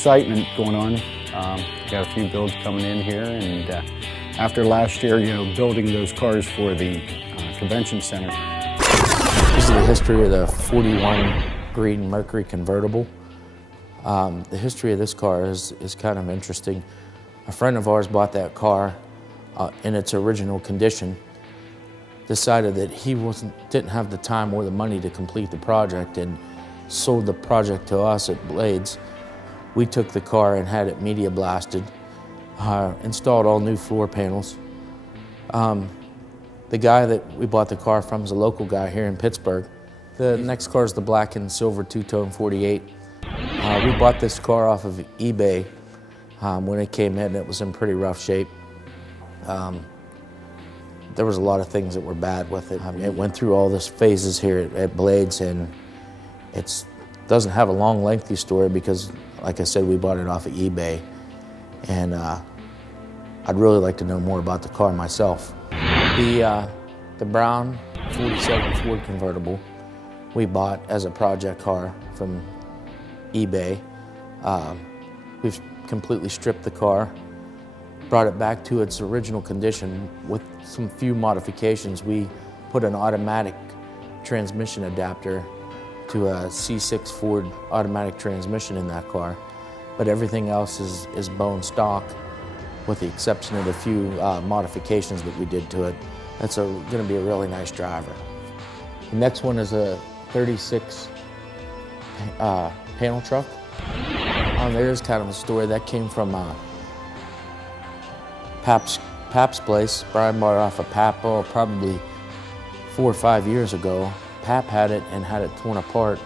excitement going on. Got a few builds coming in here, and after last year, building those cars for the convention center. This is the history of the 41 green Mercury convertible. The history of this car is kind of interesting. A friend of ours bought that car in its original condition, decided that he didn't have the time or the money to complete the project, and sold the project to us at Blades. We took the car and had it media blasted, installed all new floor panels. The guy that we bought the car from is a local guy here in Pittsburgh. The next car is the black and silver two-tone 48. We bought this car off of eBay. When it came in, it was in pretty rough shape. There was a lot of things that were bad with it. It went through all this phases here at Blades, and it doesn't have a long, lengthy story because, like I said, we bought it off of eBay. And I'd really like to know more about the car myself. The brown 47 Ford convertible we bought as a project car from eBay. We've completely stripped the car, brought it back to its original condition with some few modifications. We put an automatic transmission adapter to a C6 Ford automatic transmission in that car, but everything else is bone stock, with the exception of a few modifications that we did to it. That's going to be a really nice driver. The next one is a 36 panel truck. There's kind of a story that came from Pap's place. Brian bought it off of Pap probably 4 or 5 years ago. Pap had it and had it torn apart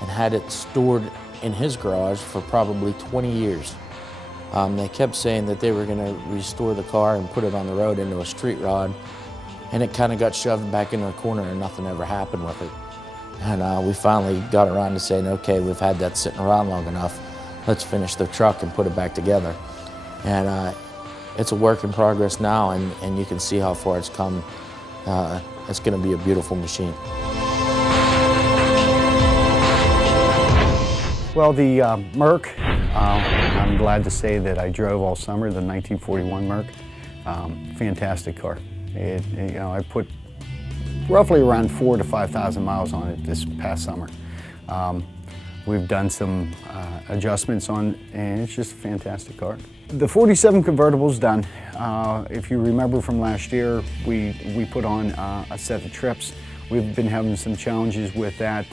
and had it stored in his garage for probably 20 years. They kept saying that they were going to restore the car and put it on the road into a street rod, and it kind of got shoved back into a corner and nothing ever happened with it. And we finally got around to saying, okay, we've had that sitting around long enough. Let's finish the truck and put it back together. And it's a work in progress now, and you can see how far it's come. It's going to be a beautiful machine. Well, the Merc, I'm glad to say that I drove all summer, the 1941 Merc. Fantastic car. I put roughly around 4,000 to 5,000 miles on it this past summer. We've done some adjustments on, and it's just a fantastic car. The 47 convertible's done. If you remember from last year, we put on a set of trips. We've been having some challenges with that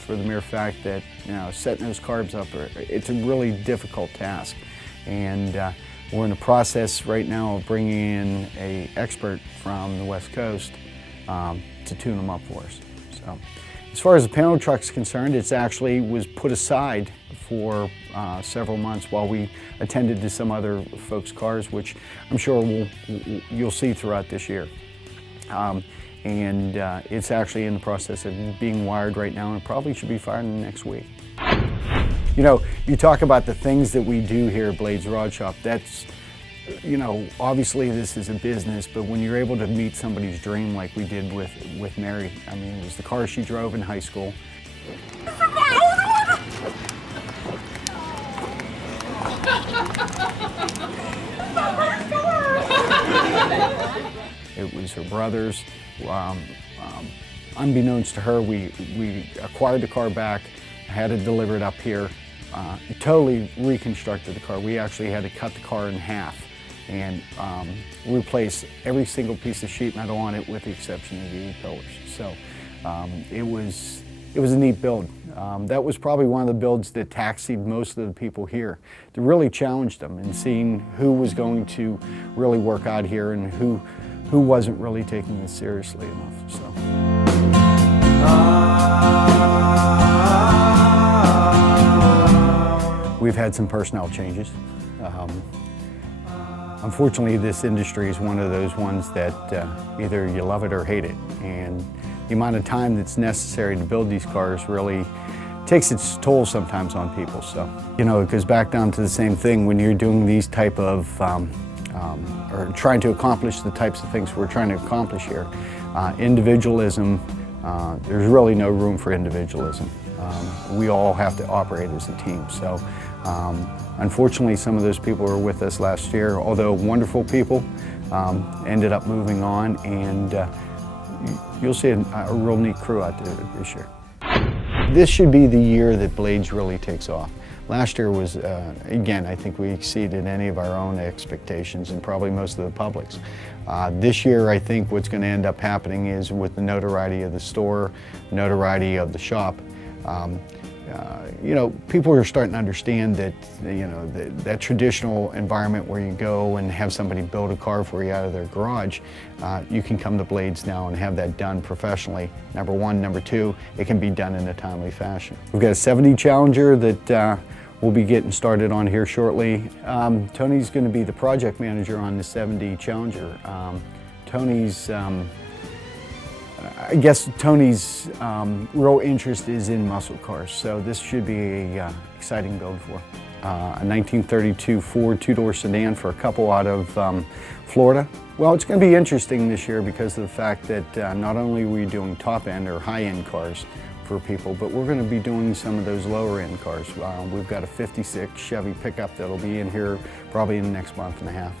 for the mere fact that setting those carbs up, it's a really difficult task. And we're in the process right now of bringing in an expert from the West Coast to tune them up for us. So, as far as the panel truck's concerned, it's actually was put aside for several months while we attended to some other folks' cars, which I'm sure you'll see throughout this year. And it's actually in the process of being wired right now, and it probably should be fired in the next week. You talk about the things that we do here at Blades Rod Shop. That's, obviously this is a business, but when you're able to meet somebody's dream like we did with Mary, I mean, it was the car she drove in high school. It was her brother's. Unbeknownst to her, we acquired the car back, had it delivered up here, totally reconstructed the car. We actually had to cut the car in half and replace every single piece of sheet metal on it with the exception of the E-pillars. So it was a neat build. That was probably one of the builds that taxied most of the people here, to really challenge them and seeing who was going to really work out here and who wasn't really taking this seriously enough. So. We've had some personnel changes. Unfortunately, this industry is one of those ones that either you love it or hate it. And the amount of time that's necessary to build these cars really takes its toll sometimes on people. So, it goes back down to the same thing when you're doing these type of or trying to accomplish the types of things we're trying to accomplish here. Individualism, there's really no room for individualism. We all have to operate as a team. So Unfortunately, some of those people who were with us last year, although wonderful people, ended up moving on, and you'll see a real neat crew out there this year. This should be the year that Blades really takes off. Last year was, again, I think we exceeded any of our own expectations and probably most of the public's. This year, I think what's going to end up happening is with the notoriety of the store, notoriety of the shop, you know, people are starting to understand that, you know, that traditional environment where you go and have somebody build a car for you out of their garage, you can come to Blades now and have that done professionally, number one. Number two, it can be done in a timely fashion. We've got a 70 Challenger that we'll be getting started on here shortly. Tony's going to be the project manager on the 70 Challenger. I guess Tony's real interest is in muscle cars, so this should be a exciting build for. A 1932 Ford two-door sedan for a couple out of Florida. Well, it's going to be interesting this year because of the fact that not only are we doing top-end or high-end cars for people, but we're going to be doing some of those lower-end cars. We've got a 56 Chevy pickup that'll be in here probably in the next month and a half.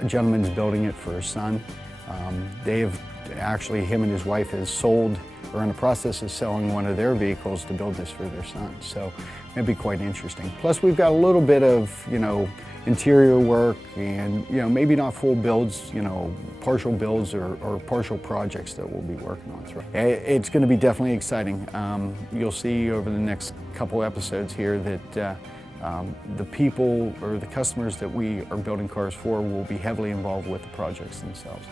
A gentleman's building it for his son. Actually, him and his wife has sold, or in the process of selling one of their vehicles to build this for their son. So it'll be quite interesting. Plus, we've got a little bit of, you know, interior work and, you know, maybe not full builds, you know, partial builds or partial projects that we'll be working on through. It's going to be definitely exciting. You'll see over the next couple episodes here that the people or the customers that we are building cars for will be heavily involved with the projects themselves.